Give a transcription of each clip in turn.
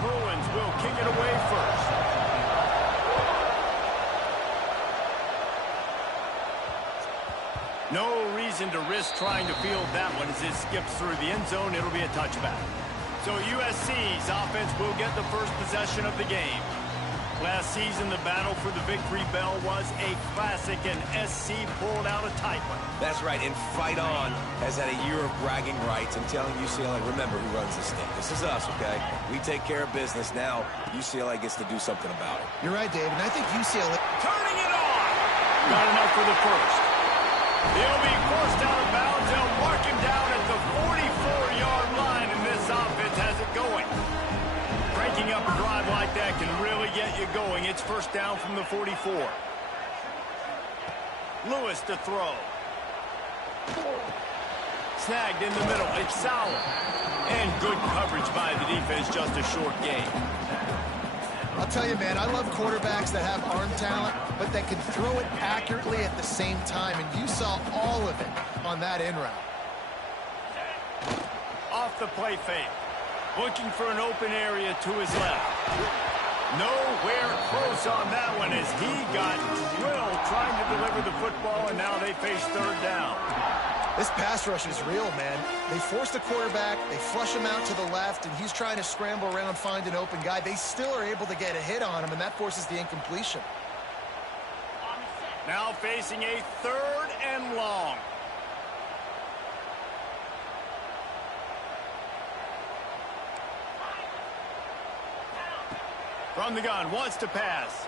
Bruins will kick it away first. No reason to risk trying to field that one as it skips through the end zone. It'll be a touchback. So USC's offense will get the first possession of the game. Last season, the battle for the victory bell was a classic, and SC pulled out a tight one. That's right, and Fight On has had a year of bragging rights and telling UCLA, remember who runs this thing. This is us, okay? We take care of business. Now, UCLA gets to do something about it. You're right, Dave, and I think UCLA... Turning it on! Got enough for the first. He'll be forced out of bounds. They'll mark him down at the 44-yard line, and this offense has it going. Breaking up a drive like that can really get you going. It's first down from the 44. Lewis to throw. Snagged in the middle. It's Sauer. And good coverage by the defense. Just a short gain. I'll tell you, man, I love quarterbacks that have arm talent, but that can throw it accurately at the same time, and you saw all of it on that in route. Off the play fake. Looking for an open area to his left. Nowhere close on that one as he got drilled trying to deliver the football, and now they face third down. This pass rush is real, man. They force the quarterback, they flush him out to the left, and he's trying to scramble around, find an open guy. They still are able to get a hit on him, and that forces the incompletion. Now facing a third and long. From the gun, wants to pass.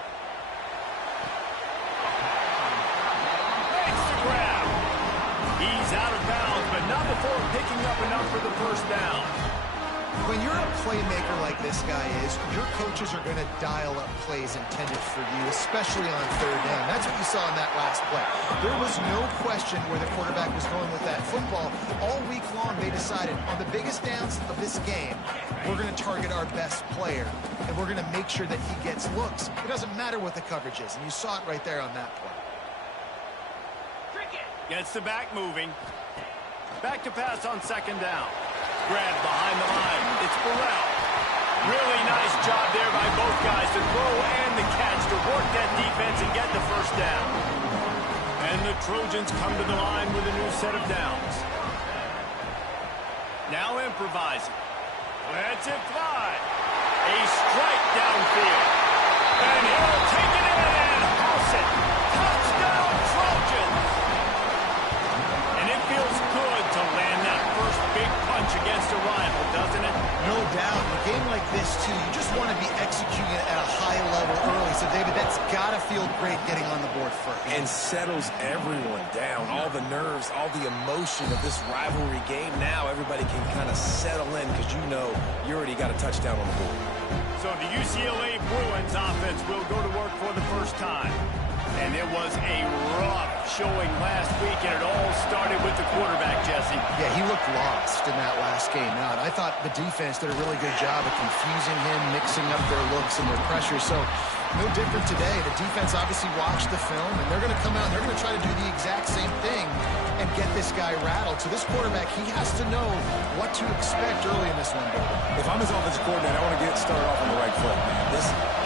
Makes the grab. He's out of bounds, but not before picking up enough for the first down. When you're a playmaker like this guy is, your coaches are going to dial up plays intended for you, especially on third down. That's what you saw in that last play. There was no question where the quarterback was going with that football. All week long, they decided on the biggest downs of this game, we're going to target our best player, and we're going to make sure that he gets looks. It doesn't matter what the coverage is, and you saw it right there on that play. Gets the back moving. Back to pass on second down. Grab behind the line. It's Burrell. Really nice job there by both guys to throw and the catch to work that defense and get the first down. And the Trojans come to the line with a new set of downs. Now improvising. Lets it fly. A strike downfield. And he'll take it in and house it. Touchdown, Trojans. And it feels good to land that first big punch against a rival, doesn't it? No doubt. In a game like this, too, you just want to be executing it at a high level early. So, David, that's got to feel great getting on the board first. And settles everyone down. All the nerves, all the emotion of this rivalry game. Now everybody can kind of settle in because you know you already got a touchdown on the board. So the UCLA Bruins offense will go to work for the first time. And it was a rough showing last week, and it all started with the quarterback, Jesse. Yeah, he looked lost in that last game out. I thought the defense did a really good job of confusing him, mixing up their looks and their pressure. So no different today. The defense obviously watched the film, and they're going to come out and they're going to try to do the exact same thing and get this guy rattled. So this quarterback, he has to know what to expect early in this one. If I'm his offensive coordinator, I want to get started off on the right foot, man.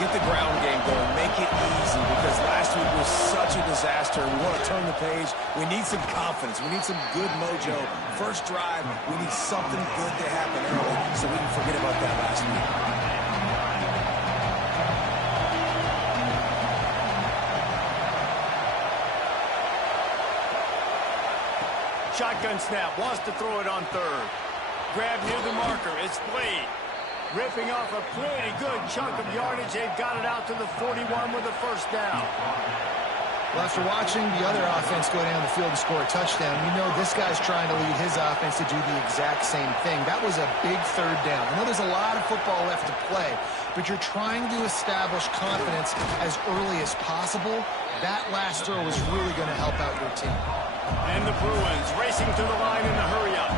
Get the ground game going. Make it easy because last week was such a disaster. We want to turn the page. We need some confidence. We need some good mojo. First drive, we need something good to happen early so we can forget about that last week. Shotgun snap, wants to throw it on third. Grab near the marker, it's Blade. Ripping off a pretty good chunk of yardage. They've got it out to the 41 with a first down. Well, after watching the other offense go down the field and score a touchdown, you know this guy's trying to lead his offense to do the exact same thing. That was a big third down. I know there's a lot of football left to play, but you're trying to establish confidence as early as possible. That last throw was really going to help out your team. And the Bruins racing to the line in the hurry-up.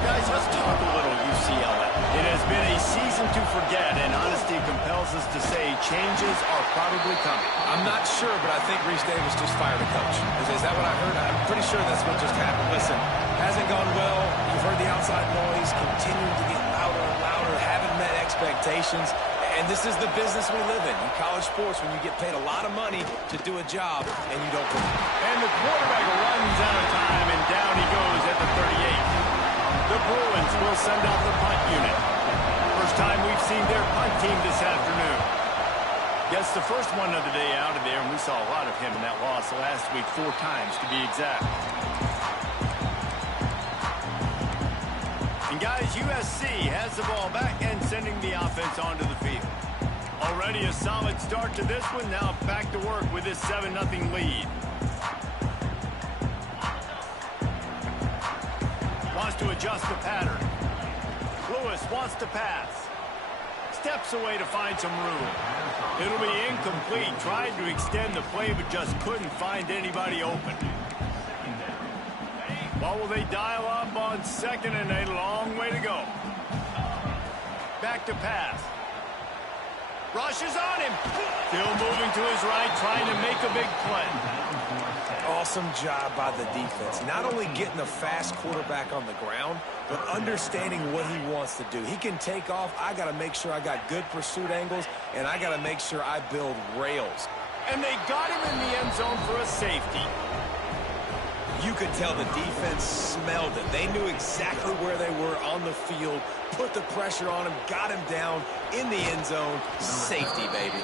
Guys, let's talk a little UCLA. It has been a season to forget, and honesty compels us to say changes are probably coming. I'm not sure, but I think Reese Davis just fired a coach. Is that what I heard? I'm pretty sure that's what just happened. Listen, hasn't gone well. You've heard the outside noise continuing to get louder and louder. Haven't met expectations. And this is the business we live in college sports, when you get paid a lot of money to do a job and you don't perform. And the quarterback runs out of time, and down he goes at the 38. The Bruins will send out the punt unit. First time we've seen their punt team this afternoon. Guess the first one of the day out of there, and we saw a lot of him in that loss last week, 4 times to be exact. And guys, USC has the ball back and sending the offense onto the field. Already a solid start to this one. Now back to work with this 7-0 lead. Wants to adjust the pattern. Lewis wants to pass. Steps away to find some room. It'll be incomplete. Tried to extend the play, but just couldn't find anybody open. Well, will they dial up on second and a long way to go? Back to pass. Rushes on him. Still moving to his right, trying to make a big play. Awesome job by the defense. Not only getting a fast quarterback on the ground, but understanding what he wants to do. He can take off. I got to make sure I got good pursuit angles, and I got to make sure I build rails. And they got him in the end zone for a safety. You could tell the defense smelled it. They knew exactly where they were on the field, put the pressure on him, got him down in the end zone. Safety, baby.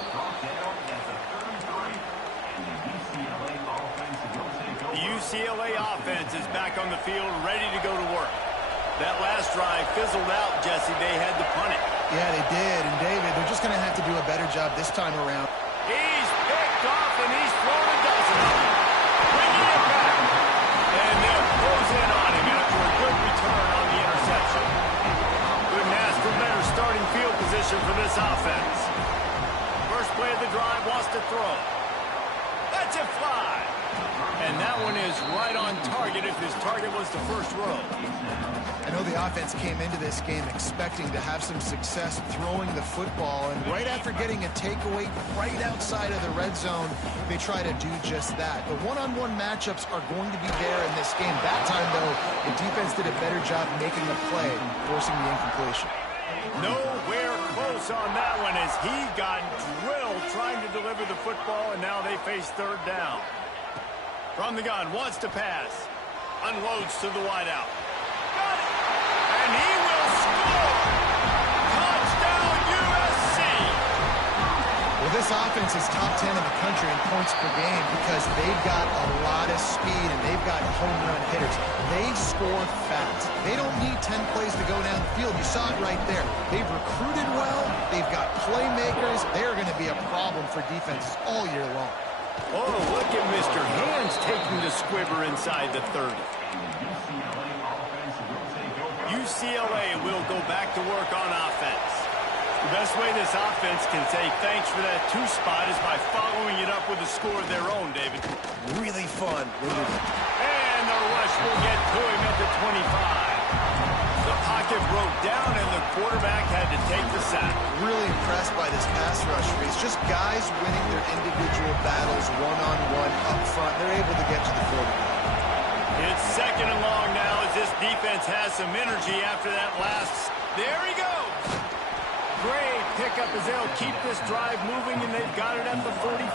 The UCLA offense is back on the field, ready to go to work. That last drive fizzled out, Jesse. They had to punt it. Yeah, they did. And, David, they're just going to have to do a better job this time around. He's picked off, and he's thrown a dozen of them. Bringing it back. And they'll close in on him after a good return on the interception. Couldn't ask for better starting field position for this offense. First play of the drive, wants to throw. Lets it fly. And that one is right on target if his target was the first row. I know the offense came into this game expecting to have some success throwing the football, and right after getting a takeaway right outside of the red zone, they try to do just that. The one-on-one matchups are going to be there in this game. That time, though, the defense did a better job making the play, forcing the incompletion. Nowhere close on that one as he got drilled trying to deliver the football, and now they face third down. From the gun, wants to pass. Unloads to the wideout. Got it! And he will score! Touchdown, USC! Well, this offense is top 10 in the country in points per game because they've got a lot of speed and they've got home run hitters. They score fast. They don't need 10 plays to go down the field. You saw it right there. They've recruited well. They've got playmakers. They're going to be a problem for defenses all year long. Oh, look at Mr. Hands taking the squibber inside the 30. UCLA will go back to work on offense. The best way this offense can say thanks for that 2 spot is by following it up with a score of their own, David. Really fun. And the rush will get to him at the 25. The pocket broke down, and the quarterback had to take the sack. Really impressed by this pass rush. It's just guys winning their individual battles one-on-one up front. They're able to get to the 40. It's second and long now as this defense has some energy after that last. There he goes. Great pickup as they'll keep this drive moving, and they've got it at the 45.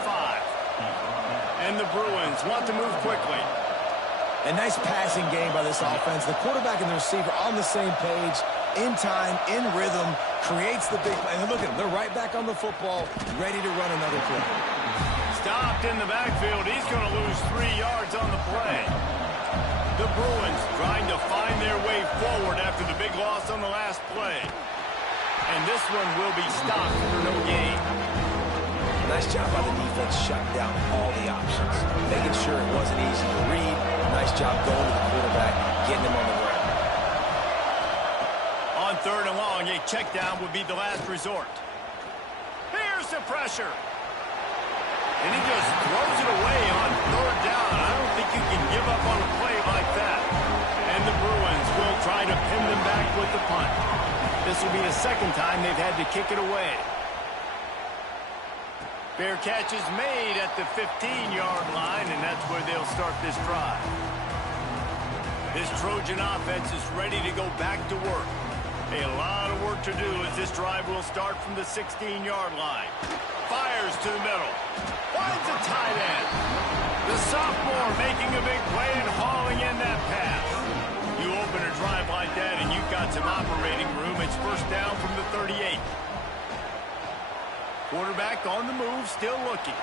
And the Bruins want to move quickly. A nice passing game by this offense. The quarterback and the receiver on the same page, in time, in rhythm, creates the big play. And look at them. They're right back on the football, ready to run another play. Stopped in the backfield. He's going to lose 3 yards on the play. The Bruins trying to find their way forward after the big loss on the last play. And this one will be stopped for no gain. Nice job by the defense shutting down all the options, making sure it wasn't easy to read. Nice job going to the quarterback, getting him on the ground. On third and long, a check down would be the last resort. Here's the pressure. And he just throws it away on third down. I don't think you can give up on a play like that. And the Bruins will try to pin them back with the punt. This will be the second time they've had to kick it away. Fair catch is made at the 15-yard line, and that's where they'll start this drive. This Trojan offense is ready to go back to work. A lot of work to do as this drive will start from the 16-yard line. Fires to the middle. Finds a tight end. The sophomore making a big play and hauling in that pass. You open a drive like that and you've got some operating room. It's first down from the 38. Quarterback on the move, still looking.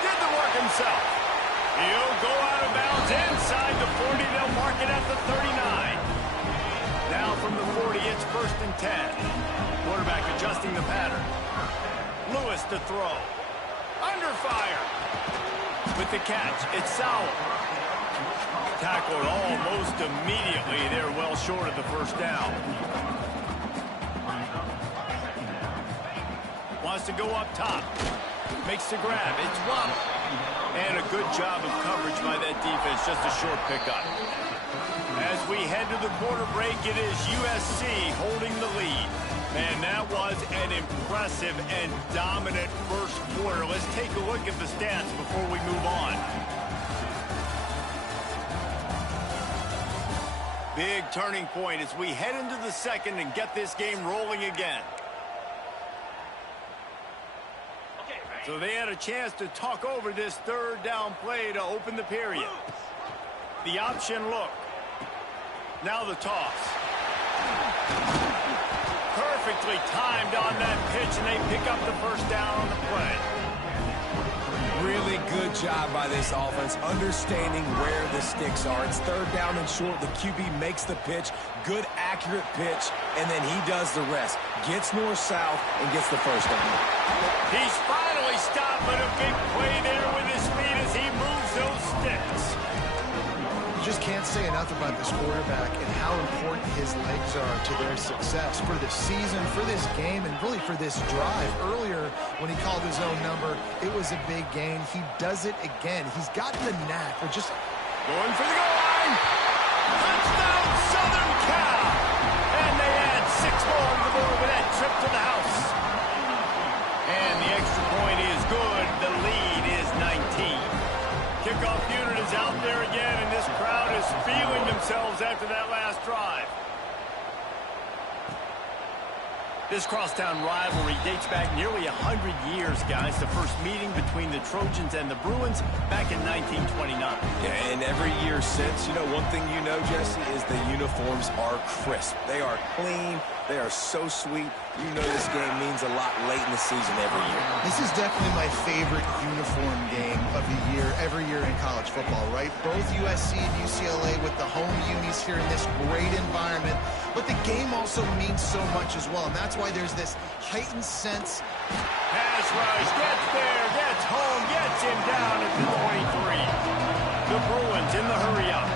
Did the work himself. He'll go out of bounds inside the 40. They'll mark it at the 39. Now from the 40, it's first and 10. Quarterback adjusting the pattern. Lewis to throw. Under fire. With the catch, it's Sowell. Tackled almost immediately. They're well short of the first down. Wants to go up top. Makes the grab. It's Waddle. And a good job of coverage by that defense. Just a short pickup. As we head to the quarter break, it is USC holding the lead. And that was an impressive and dominant first quarter. Let's take a look at the stats before we move on. Big turning point as we head into the second and get this game rolling again. So they had a chance to talk over this third down play to open the period. The option look. Now the toss. Perfectly timed on that pitch, and they pick up the first down on the play. Really good job by this offense, understanding where the sticks are. It's third down and short. The QB makes the pitch. Good, accurate pitch, and then he does the rest. Gets north-south and gets the first down. He's finally stopped, but a big play there with his feet as he moves those sticks. You just can't say enough about this quarterback and how important his legs are to their success for this season, for this game, and really for this drive. Earlier, when he called his own number, it was a big gain. He does it again. He's got the knack for just going for the goal line. Touchdown, Southern Cal. And they add 6 more on the board with that trip to the house. And the extra point is good. The lead is 19. Kickoff unit is out there again, and this crowd is feeling themselves after that last drive. This crosstown rivalry dates back nearly 100 years, guys. The first meeting between the Trojans and the Bruins back in 1929. Yeah, and every year since, you know, one thing you know, Jesse, is the uniforms are crisp. They are clean. They are so sweet. You know this game means a lot late in the season every year. This is definitely my favorite uniform game of the year, every year in college football, right? Both USC and UCLA with the home unis here in this great environment. But the game also means so much as well, and that's why there's this heightened sense. Pass rush, gets there, gets home, gets him down at the 23. The Bruins in the hurry-up.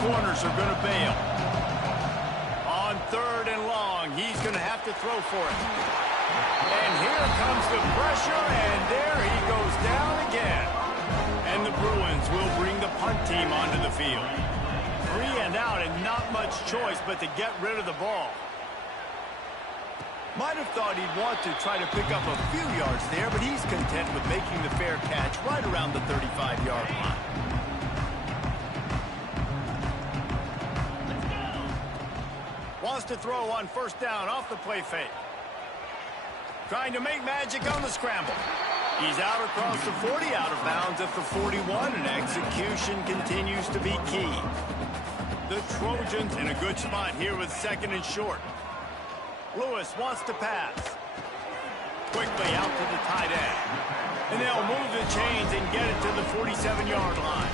Corners are going to bail. On third and long, he's going to have to throw for it. And here comes the pressure, and there he goes down again. And the Bruins will bring the punt team onto the field. 3 and out and not much choice but to get rid of the ball. Might have thought he'd want to try to pick up a few yards there, but he's content with making the fair catch right around the 35-yard line. Wants to throw on first down off the play fake. Trying to make magic on the scramble. He's out across the 40, out of bounds at the 41, and execution continues to be key. The Trojans in a good spot here with second and short. Lewis wants to pass. Quickly out to the tight end. And they'll move the chains and get it to the 47-yard line.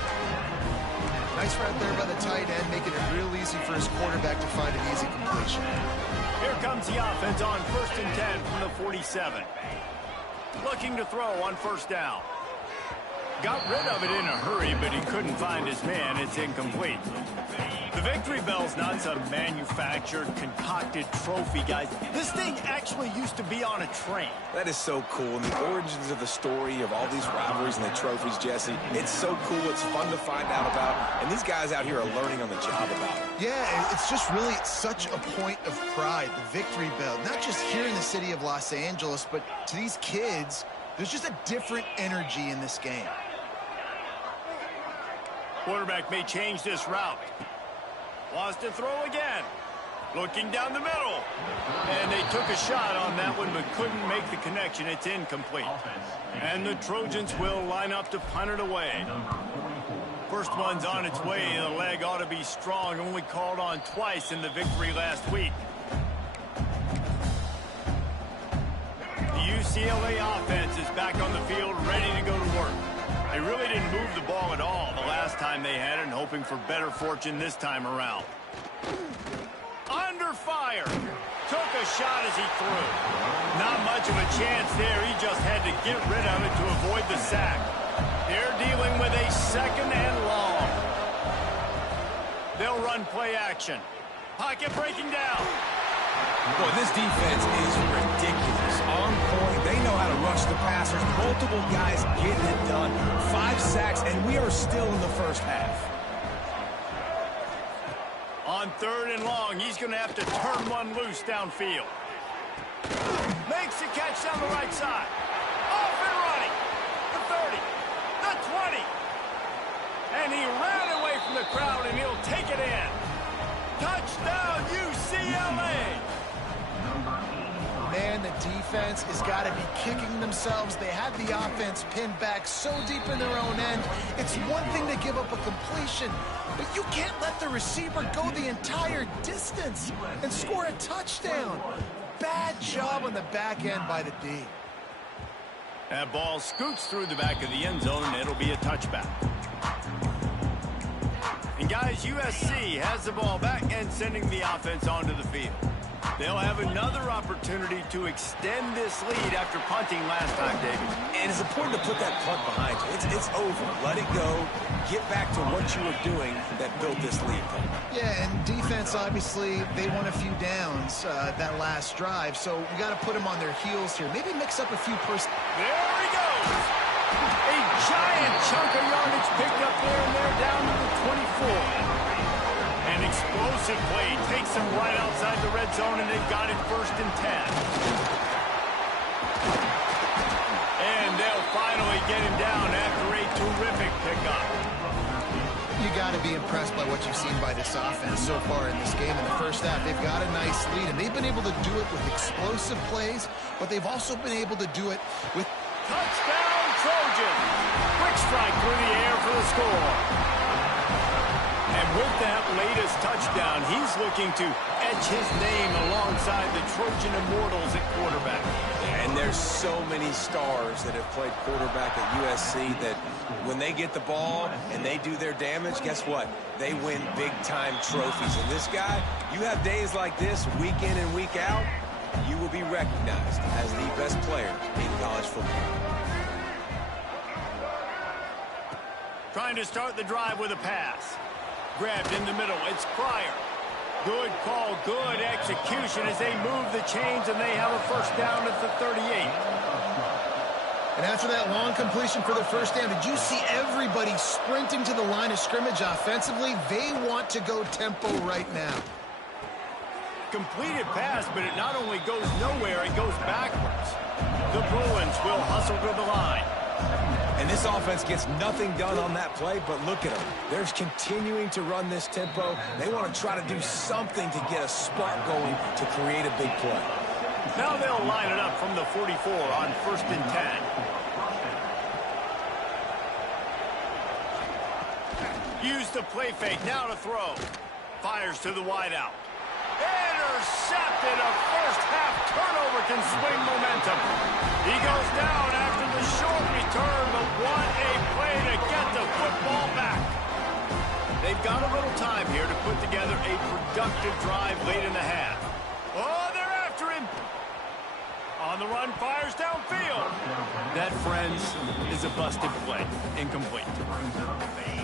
Nice route there by the tight end, making it real easy for his quarterback to find an easy completion. Here comes the offense on first and 10 from the 47. Looking to throw on first down. Got rid of it in a hurry, but he couldn't find his man. It's incomplete. The victory bell's not some manufactured, concocted trophy, guys. This thing actually used to be on a train. That is so cool. And the origins of the story of all these rivalries and the trophies, Jesse, it's so cool. It's fun to find out about. And these guys out here are learning on the job about it. Yeah, it's just really such a point of pride, the victory bell. Not just here in the city of Los Angeles, but to these kids, there's just a different energy in this game. Quarterback may change this route. Wants to throw again. Looking down the middle. And they took a shot on that one, but couldn't make the connection. It's incomplete. And the Trojans will line up to punt it away. First one's on its way. The leg ought to be strong. Only called on twice in the victory last week. The UCLA offense is back on the field, ready to go to work. They really didn't move the ball at all the last time they had it, and hoping for better fortune this time around. Under fire. Took a shot as he threw. Not much of a chance there. He just had to get rid of it to avoid the sack. They're dealing with a second and long. They'll run play action. Pocket breaking down. Boy, this defense is ridiculous. On point. They know how to rush the passers. Multiple guys getting it done. 5 sacks, and we are still in the first half. On third and long, he's going to have to turn one loose downfield. Makes the catch down the right side. Off and running. The 30. The 20. And he ran away from the crowd, and he'll take it in. Touchdown, UCLA. Man, the defense has got to be kicking themselves. They had the offense pinned back so deep in their own end. It's one thing to give up a completion, but you can't let the receiver go the entire distance and score a touchdown. Bad job on the back end by the D. That ball scoots through the back of the end zone, and it'll be a touchback. And guys, USC has the ball back and sending the offense onto the field. They'll have another opportunity to extend this lead after punting last time, David. And it's important to put that punt behind you. It's over. Let it go. Get back to what you were doing that built this lead. Yeah, and defense, obviously, they won a few downs that last drive, so we got to put them on their heels here. Maybe mix up a few There he goes. A giant chunk of yardage picked up there, and they're down to the 24. An explosive play takes them right outside the red zone, and they've got it 1st and 10. And they'll finally get him down after a terrific pickup. You got to be impressed by what you've seen by this offense so far in this game. In the first half, they've got a nice lead, and they've been able to do it with explosive plays, but they've also been able to do it with... Touchdown, Trojan! Quick strike through the air for the score. And with that latest touchdown, he's looking to etch his name alongside the Trojan Immortals at quarterback. And there's so many stars that have played quarterback at USC that when they get the ball and they do their damage, guess what? They win big-time trophies. And this guy, you have days like this, week in and week out, you will be recognized as the best player in college football. Trying to start the drive with a pass. Grabbed in the middle. It's Pryor. Good call, good execution as they move the chains, and they have a first down at the 38. And after that long completion for the first down, did you see everybody sprinting to the line of scrimmage offensively? They want to go tempo right now. Completed pass, but it not only goes nowhere, it goes backwards. The Bruins will hustle to the line. And this offense gets nothing done on that play, but look at them. They're continuing to run this tempo. They want to try to do something to get a spark going to create a big play. Now they'll line it up from the 44 on 1st and 10. Use the play fake, now to throw. Fires to the wideout. Intercepted. A first-half turnover can swing momentum. He goes down after the short return, but what a play to get the football back. They've got a little time here to put together a productive drive late in the half. Oh, they're after him. On the run, fires downfield. That, friends, is a busted play. Incomplete.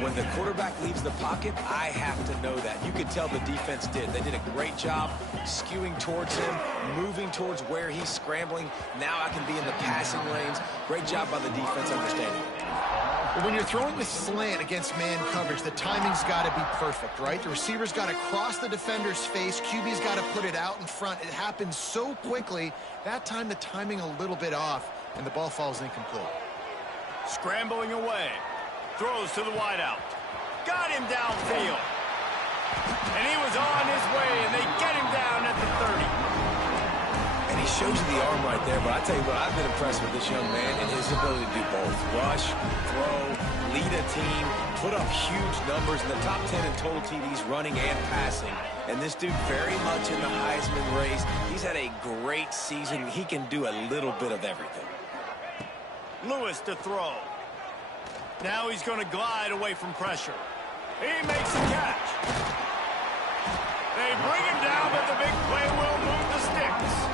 When the quarterback leaves the pocket, I have to know that. You could tell the defense did. They did a great job skewing towards him, moving towards where he's scrambling. Now I can be in the passing lanes. Great job by the defense understanding. Well, when you're throwing the slant against man coverage, the timing's got to be perfect, right? The receiver's got to cross the defender's face. QB's got to put it out in front. It happens so quickly. That time, the timing a little bit off, and the ball falls incomplete. Scrambling away. Throws to the wideout. Got him downfield. And he was shows you the arm right there, but I tell you what, I've been impressed with this young man and his ability to do both. Rush, throw, lead a team, put up huge numbers in the top 10 in total TDs running and passing. And this dude very much in the Heisman race. He's had a great season. He can do a little bit of everything. Lewis to throw. Now he's going to glide away from pressure. He makes the catch. They bring him down, but the big play will move the sticks.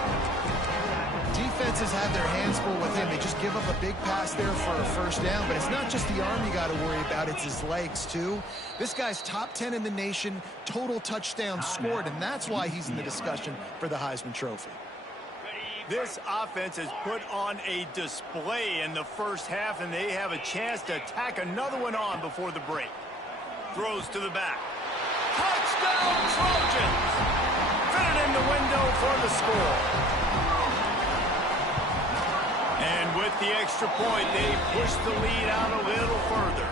Defenses have their hands full with him. They just give up a big pass there for a first down, but it's not just the arm you got to worry about, it's his legs too. This guy's top 10 in the nation, total touchdowns scored, and that's why he's in the discussion for the Heisman Trophy. This offense has put on a display in the first half, and they have a chance to tack another one on before the break. Throws to the back. Touchdown, Trojans! Fitted in the window for the score. And with the extra point, they push the lead out a little further.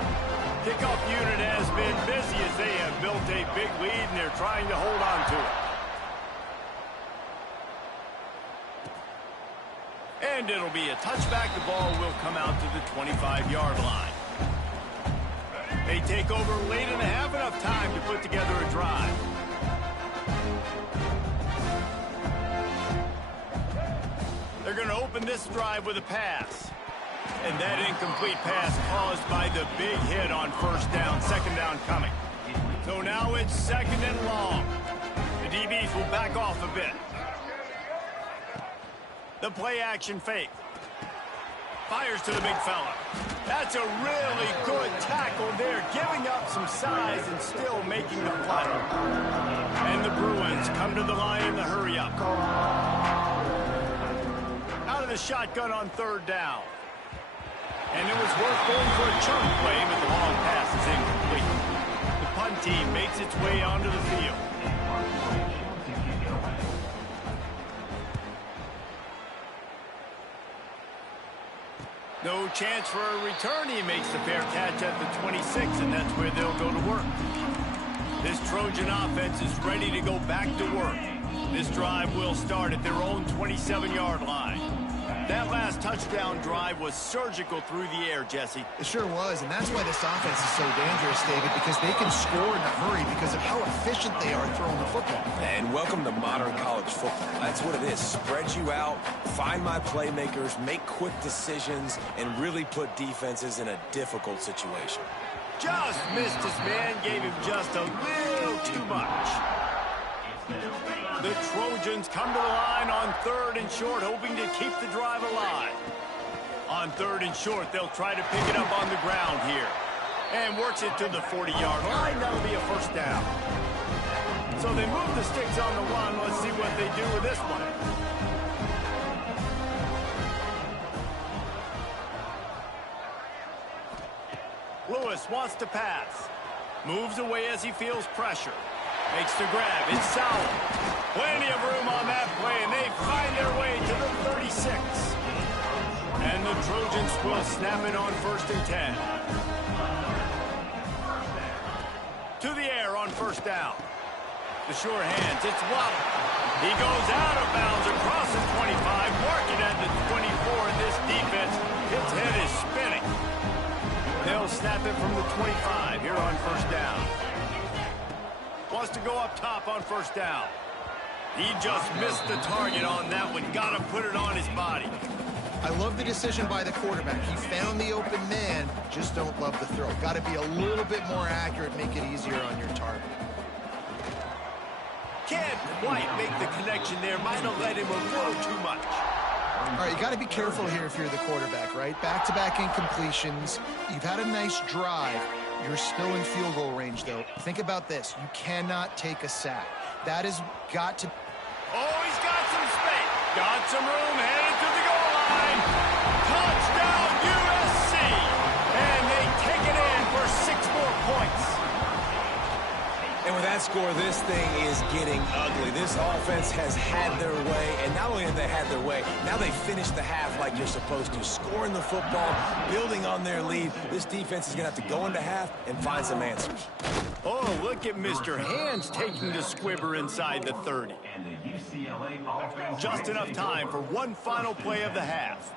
Kickoff unit has been busy as they have built a big lead, and they're trying to hold on to it. And it'll be a touchback. The ball will come out to the 25-yard line. They take over late in the half, enough time to put together a drive. They're going to open this drive with a pass. And that incomplete pass caused by the big hit on first down, second down coming. So now it's second and long. The DBs will back off a bit. The play action fake. Fires to the big fella. That's a really good tackle there, giving up some size and still making the play. And the Bruins come to the line in the hurry up. Out of the shotgun on third down. And it was worth going for a chunk play, but the long pass is incomplete. The punt team makes its way onto the field. No chance for a return. He makes the fair catch at the 26, and that's where they'll go to work. This Trojan offense is ready to go back to work. This drive will start at their own 27-yard line. That last touchdown drive was surgical through the air, Jesse. It sure was, and that's why this offense is so dangerous, David, because they can score in a hurry because of how efficient they are throwing the football. And welcome to modern college football. That's what it is. Spread you out, find my playmakers, make quick decisions, and really put defenses in a difficult situation. Just missed his man, gave him just a little too much. The Trojans come to the line on third and short, hoping to keep the drive alive. On third and short, they'll try to pick it up on the ground here. And works it to the 40-yard line. That'll be a first down. So they move the sticks on the run. Let's see what they do with this one. Lewis wants to pass. Moves away as he feels pressure. Makes the grab. It's Sauer. Plenty of room on that play, and they find their way to the 36. And the Trojans will snap it on first and 10. To the air on first down. The sure hands. It's Waddle. He goes out of bounds across the 25, marking at the 24. This defense, its head is spinning. They'll snap it from the 25 here on first down. Wants to go up top on first down. He just missed the target on that one. Got to put it on his body. I love the decision by the quarterback. He found the open man, just don't love the throw. Got to be a little bit more accurate, make it easier on your target. Can't quite make the connection there. Might have let him a little too much. All right, you got to be careful here if you're the quarterback, right? Back-to-back incompletions. You've had a nice drive. You're still in field goal range, though. Think about this. You cannot take a sack. That has got to... Oh, he's got some space. Got some room, headed to the goal line. Touchdown, USC. And they take it in for 6 more points. And with that that score, this thing is getting ugly. This offense has had their way, and not only have they had their way, now they finish the half like you're supposed to, scoring the football, building on their lead. This defense is going to have to go into half and find some answers. Oh, look at Mr. Hands taking the squibber inside the 30. Just enough time for one final play of the half.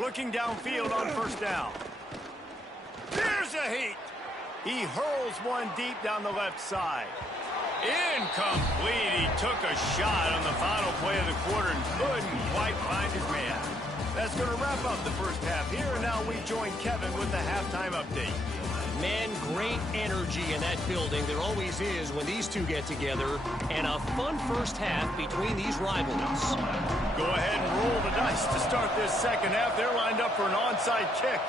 Looking downfield on first down. There's a heat. He hurls one deep down the left side. Incomplete. He took a shot on the final play of the quarter and couldn't quite find his man. That's going to wrap up the first half here, and now we join Kevin with the halftime update. Man, great energy in that building. There always is when these two get together, and a fun first half between these rivalries. Go ahead and roll the dice to start this second half. They're lined up for an onside kick.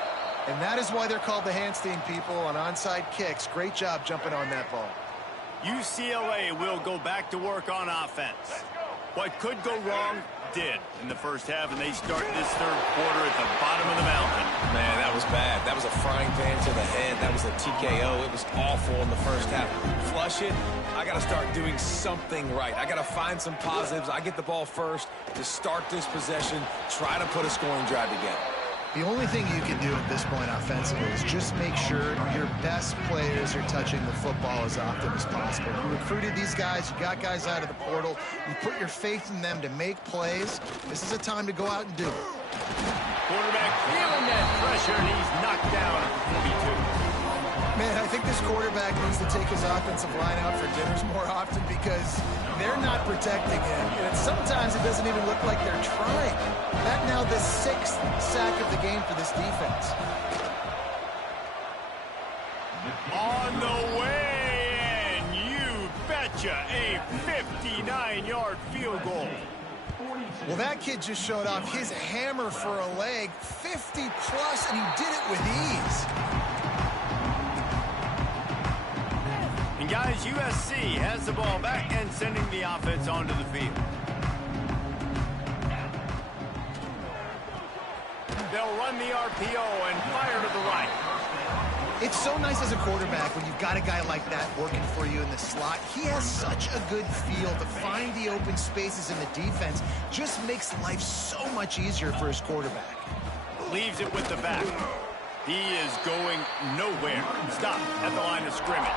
And that is why they're called the Handstein people on onside kicks. Great job jumping on that ball. UCLA will go back to work on offense. What could go wrong did in the first half, and they start this third quarter at the bottom of the mountain. Man, that was bad. That was a frying pan to the head. That was a TKO. It was awful in the first half. Flush it. I got to start doing something right. I got to find some positives. I get the ball first to start this possession, try to put a scoring drive together. The only thing you can do at this point offensively is just make sure your best players are touching the football as often as possible. You recruited these guys, you got guys out of the portal, you put your faith in them to make plays. This is a time to go out and do it. Quarterback feeling that pressure, and he's knocked down at the 42. Man, I think this quarterback needs to take his offensive line out for dinners more often because they're not protecting him. And sometimes it doesn't even look like they're trying. That now the 6th sack of the game for this defense. On the way, and you betcha, a 59-yard field goal. Well, that kid just showed off his hammer for a leg, 50-plus, and he did it with ease. And guys, USC has the ball back and sending the offense onto the field. They'll run the RPO and fire to the right. It's so nice as a quarterback when you've got a guy like that working for you in the slot. He has such a good feel to find the open spaces in the defense. Just makes life so much easier for his quarterback. Leaves it with the back. He is going nowhere. Stop at the line of scrimmage.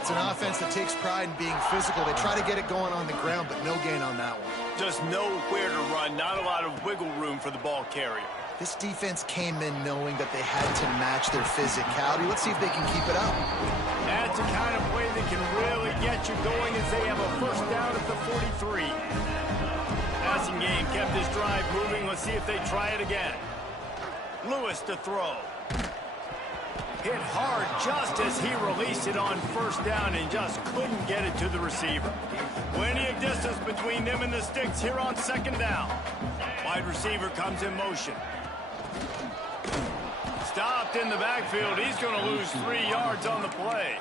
It's an offense that takes pride in being physical. They try to get it going on the ground, but no gain on that one. Just nowhere to run. Not a lot of wiggle room for the ball carrier. This defense came in knowing that they had to match their physicality. Let's see if they can keep it up. That's the kind of play that can really get you going as they have a first down at the 43. Passing game kept this drive moving. Let's see if they try it again. Lewis to throw. Hit hard just as he released it on first down and just couldn't get it to the receiver. Plenty of distance between them and the sticks here on second down. Wide receiver comes in motion. Stopped in the backfield. He's going to lose 3 yards on the play.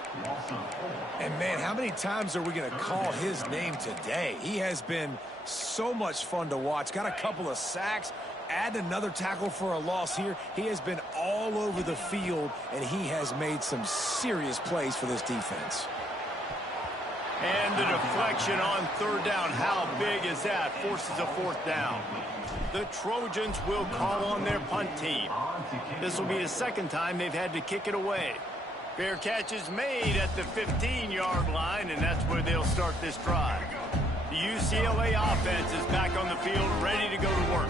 And, man, how many times are we going to call his name today? He has been so much fun to watch. Got a couple of sacks. Add another tackle for a loss here. He has been all over the field, and he has made some serious plays for this defense. And the deflection on third down. How big is that? Forces a fourth down. The Trojans will call on their punt team. This will be the second time they've had to kick it away. Fair catch is made at the 15-yard line, and that's where they'll start this drive. The UCLA offense is back on the field, ready to go to work.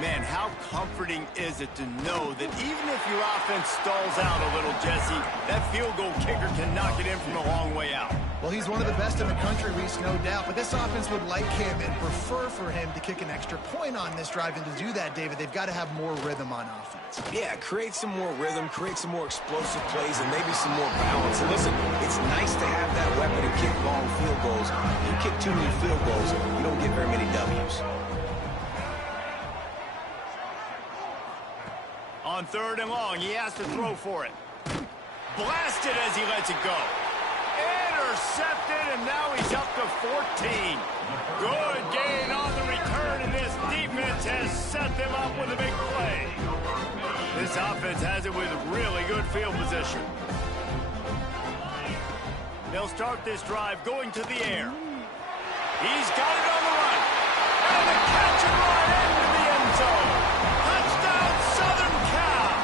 Man, how comforting is it to know that even if your offense stalls out a little, Jesse, that field goal kicker can knock it in from a long way out. Well, he's one of the best in the country, Reese, no doubt. But this offense would like him and prefer for him to kick an extra point on this drive. And to do that, David, they've got to have more rhythm on offense. Yeah, create some more rhythm, create some more explosive plays, and maybe some more balance. And listen, it's nice to have that weapon to kick long field goals. You kick too many field goals, you don't get very many W's. On third and long, he has to throw for it. Blasted as he lets it go. Intercepted, and now he's up to 14. Good gain on the return, and this defense has set them up with a big play. This offense has it with really good field position. They'll start this drive going to the air. He's got it on the run. And the catch and run into the end zone. Touchdown, Southern Cal.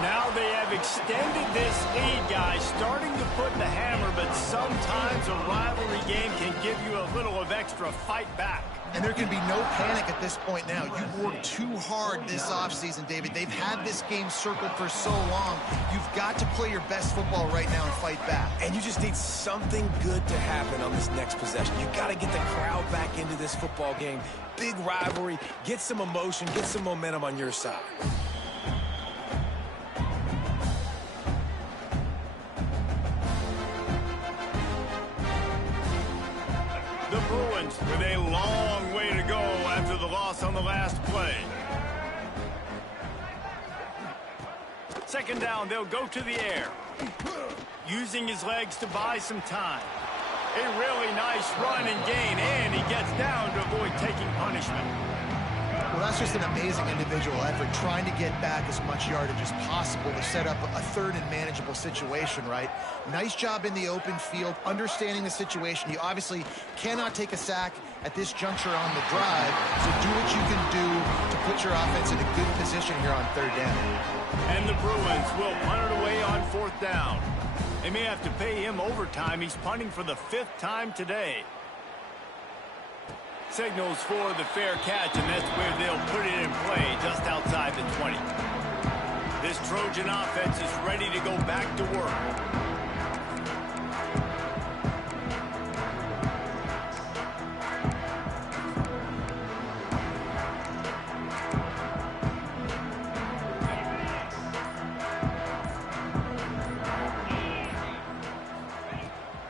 Now they have extended this lead, guys, starting to put the hammer, but sometimes a rivalry game can give you a little of extra fight back. And there can be no panic at this point now. You've worked too hard this offseason, David. They've had this game circled for so long. You've got to play your best football right now and fight back. And you just need something good to happen on this next possession. You got to get the crowd back into this football game. Big rivalry. Get some emotion. Get some momentum on your side. The Bruins with a long way to go after the loss on the last play. Second down, they'll go to the air. Using his legs to buy some time. A really nice run and gain, and he gets down to avoid taking punishment. Well, that's just an amazing individual effort, trying to get back as much yardage as possible to set up a third and manageable situation, right? Nice job in the open field, understanding the situation. You obviously cannot take a sack at this juncture on the drive, so do what you can do to put your offense in a good position here on third down. And the Bruins will punt it away on fourth down. They may have to pay him overtime. He's punting for the 5th time today. Signals for the fair catch, and that's where they'll put it in play, just outside the 20. This Trojan offense is ready to go back to work.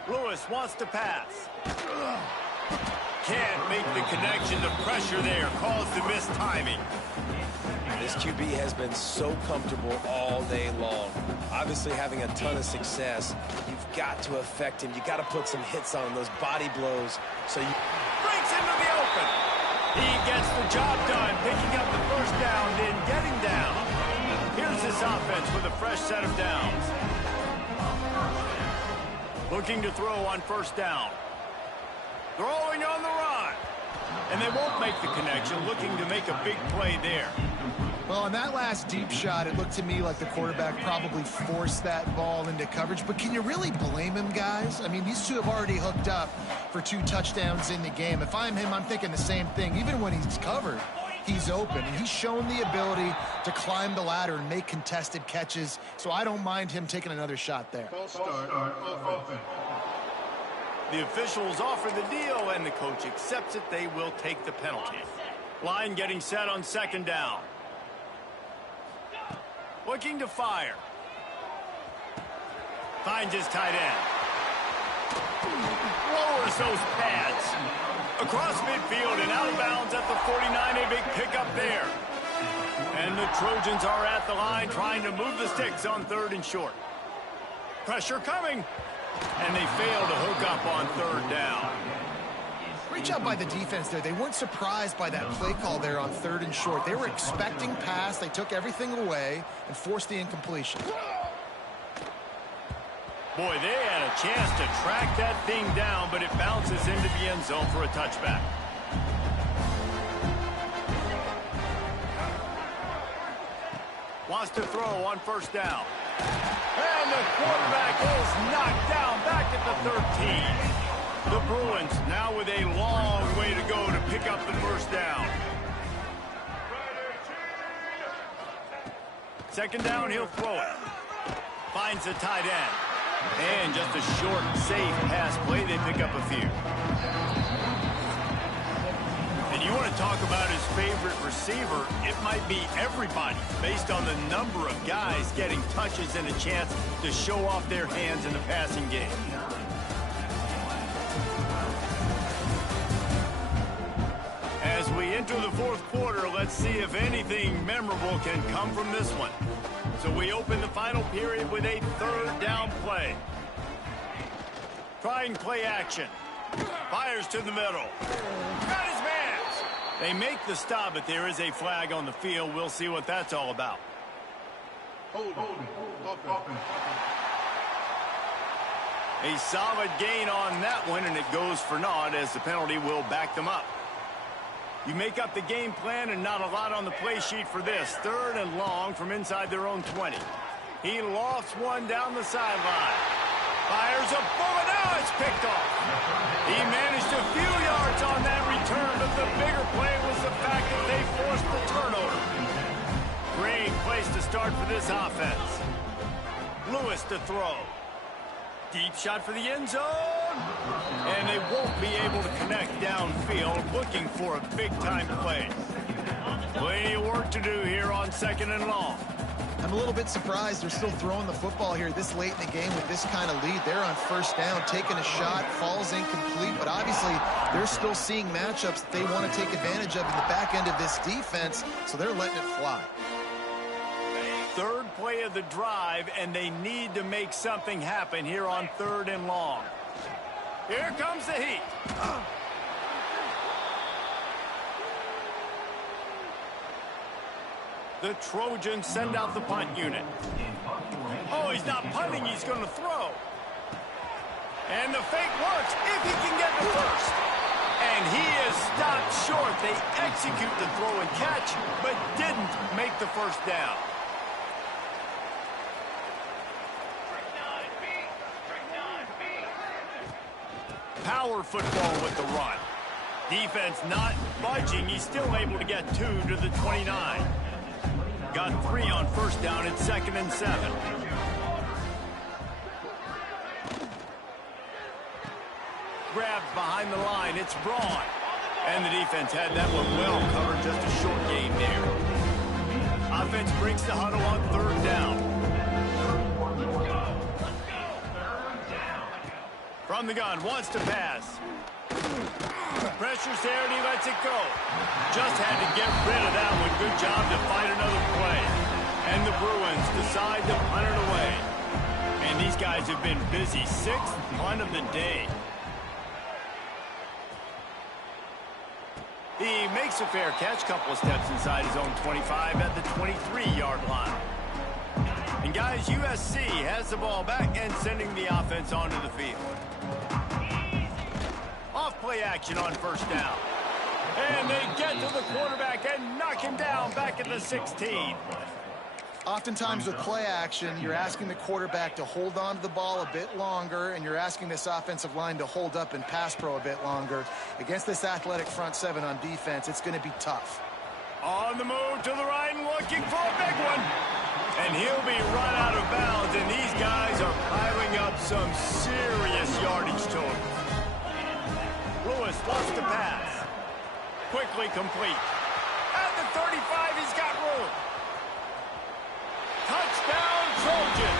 Lewis wants to pass. Can't make the connection. The pressure there caused the missed timing. This QB has been so comfortable all day long. Obviously having a ton of success. You've got to affect him. You got to put some hits on those body blows. So you Breaks into the open. He gets the job done, picking up the first down, then getting down. Here's this offense with a fresh set of downs. Looking to throw on first down. Throwing on the run. And they won't make the connection, looking to make a big play there. Well, on that last deep shot, it looked to me like the quarterback probably forced that ball into coverage. But can you really blame him, guys? I mean, these two have already hooked up for 2 touchdowns in the game. If I'm him, I'm thinking the same thing. Even when he's covered, he's open. And he's shown the ability to climb the ladder and make contested catches. So I don't mind him taking another shot there. The officials offer the deal, and the coach accepts it. They will take the penalty. Line getting set on second down. Looking to fire. Finds his tight end. Lowers those pads. Across midfield and out of bounds at the 49. A big pickup there. And the Trojans are at the line trying to move the sticks on third and short. Pressure coming. And they fail to hook up on third down. Great job by the defense there. They weren't surprised by that play call there on third and short. They were expecting pass. They took everything away and forced the incompletion. Boy, they had a chance to track that thing down, but it bounces into the end zone for a touchback. Wants to throw on first down. And the quarterback is knocked down back at the 13. The Bruins now with a long way to go to pick up the first down. Second down, he'll throw it. Finds the tight end. And just a short, safe pass play. They pick up a few. And you want to talk about his favorite receiver, it might be everybody based on the number of guys getting touches and a chance to show off their hands in the passing game. As we enter the fourth quarter, let's see if anything memorable can come from this one. So we open the final period with a third down play. Trying play action. Fires to the middle. Got his man. They make the stop, but there is a flag on the field. We'll see what that's all about. A solid gain on that one, and it goes for naught as the penalty will back them up. You make up the game plan and not a lot on the play sheet for this. 3rd and long from inside their own 20. He lofts one down the sideline. Fires a bullet. Now it's picked off. He managed a few yards on that return, but the bigger play was the fact that they forced the turnover. Great place to start for this offense. Lewis to throw. Deep shot for the end zone. And they won't be able to connect downfield, looking for a big-time play. Plenty of work to do here on 2nd and long. I'm a little bit surprised they're still throwing the football here this late in the game with this kind of lead. They're on 1st down, taking a shot, falls incomplete, but obviously they're still seeing matchups that they want to take advantage of in the back end of this defense, so they're letting it fly. 3rd play of the drive, and they need to make something happen here on 3rd and long. Here comes the heat. The Trojans send out the punt unit. Oh, he's not punting, he's going to throw. And the fake works if he can get the first. And he is stopped short. They execute the throw and catch, but didn't make the first down. Power football with the run. Defense not budging. He's still able to get 2 to the 29. Got 3 on 1st down at 2nd and 7. Grabbed behind the line. It's Braun. And the defense had that one well covered. Just a short game there. Offense breaks the huddle on 3rd down. From the gun, wants to pass. Pressure's there and he lets it go. Just had to get rid of that one. Good job to find another play. And the Bruins decide to punt it away. And these guys have been busy. 6th punt of the day. He makes a fair catch, couple of steps inside his own 25 at the 23-yard line. And guys, USC has the ball back and sending the offense onto the field. Off play action on 1st down. And they get to the quarterback and knock him down back at the 16. Oftentimes with play action, you're asking the quarterback to hold on to the ball a bit longer, and you're asking this offensive line to hold up and pass pro a bit longer. Against this athletic front 7 on defense, it's going to be tough. On the move to the right and looking for a big one. And he'll be run out of bounds, and these guys are piling up some serious yardage totals. Lewis lost the pass. Quickly complete. At the 35, he's got room. Touchdown, Trojan.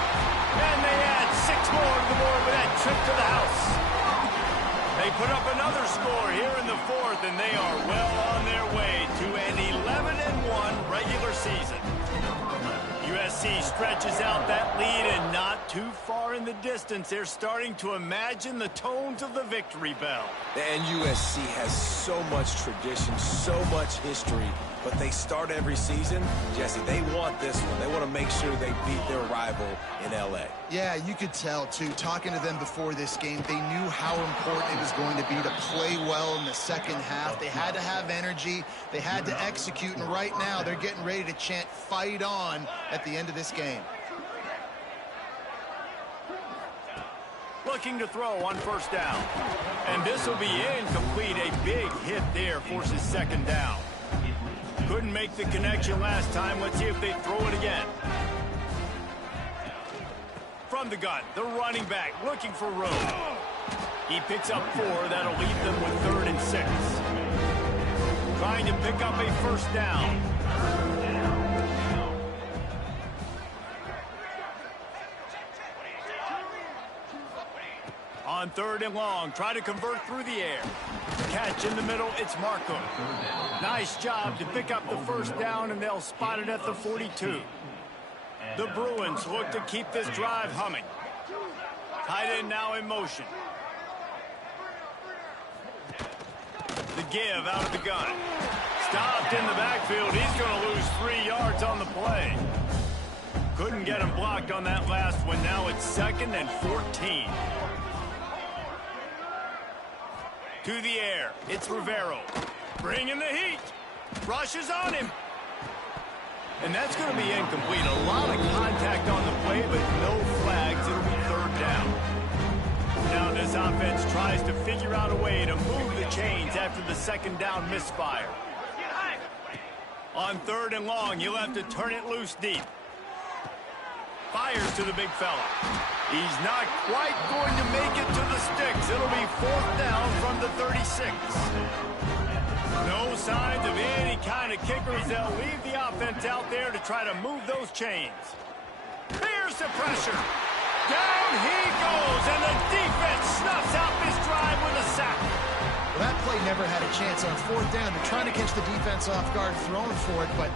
And they add 6 more to the board with that trip to the house. They put up another score here in the 4th, and they are well on their way to an 11-1 regular season. USC stretches out that lead, and not too far in the distance, they're starting to imagine the tones of the victory bell. And USC has so much tradition, so much history, but they start every season. Jesse, they want this one. They want to make sure they beat their rival in L.A. Yeah, you could tell, too. Talking to them before this game, they knew how important it was going to be to play well in the 2nd half. They had to have energy. They had to execute, and right now they're getting ready to chant "fight on" at the end of this game. Looking to throw on 1st down. And this will be incomplete. A big hit there forces 2nd down. Couldn't make the connection last time. Let's see if they throw it again. From the gun, the running back looking for room. He picks up 4. That'll leave them with 3rd and 6. Trying to pick up a 1st down. On 3rd and long, try to convert through the air. Catch in the middle, it's Markham. Nice job to pick up the 1st down, and they'll spot it at the 42. The Bruins look to keep this drive humming. Tight end now in motion. The give out of the gun. Stopped in the backfield. He's going to lose 3 yards on the play. Couldn't get him blocked on that last one. Now it's 2nd and 14. To the air. It's Rivero. Bringing the heat. Rushes on him. And that's going to be incomplete. A lot of contact on the play, but no flags. It'll be 3rd down. Now this offense tries to figure out a way to move the chains after the 2nd down misfire. On 3rd and long, you'll have to turn it loose deep. Fires to the big fella. He's not quite going to make it to the sticks. It'll be 4th down from the 36. No signs of any kind of kickers. They'll leave the offense out there to try to move those chains. Here's the pressure. Down he goes, and the defense snuffs out this drive with a sack. Well, that play never had a chance on 4th down. They're trying to catch the defense off guard, throwing for it, but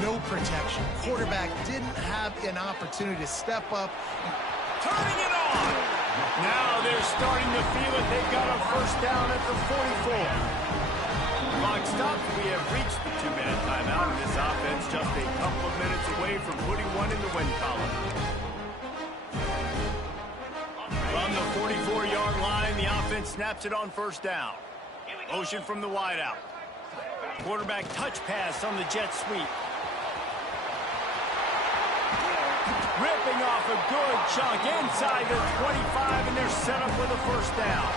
no protection. Quarterback didn't have an opportunity to step up. Turning it on. Now they're starting to feel it. They've got a 1st down at the 44. Clock stops. We have reached the 2-minute timeout, and this offense just a couple of minutes away from putting one in the win column. From the 44-yard line, the offense snaps it on 1st down. Motion from the wideout. Quarterback touch pass on the jet sweep. Ripping off a good chunk inside the 25, and they're set up with a 1st down.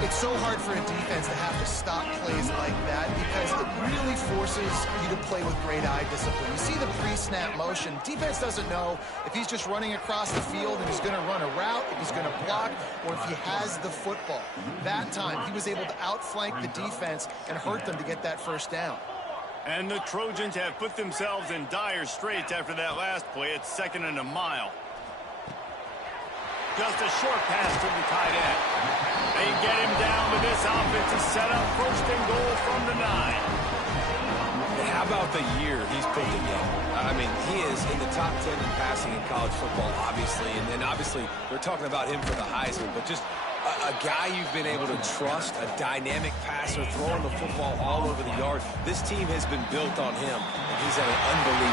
It's so hard for a defense to have to stop plays like that because it really forces you to play with great eye discipline. You see the pre-snap motion. Defense doesn't know if he's just running across the field and he's going to run a route, if he's going to block, or if he has the football. That time, he was able to outflank the defense and hurt them to get that 1st down. And the Trojans have put themselves in dire straits after that last play. It's 2nd and a mile. Just a short pass to the tight end. They get him down, but this offense is set up 1st and goal from the 9. And how about the year he's put together? I mean, he is in the top 10 in passing in college football, obviously. And then obviously, they're talking about him for the Heisman, but just a guy you've been able to trust, a dynamic passer, throwing the football all over the yard. This team has been built on him, and he's had an unbelievable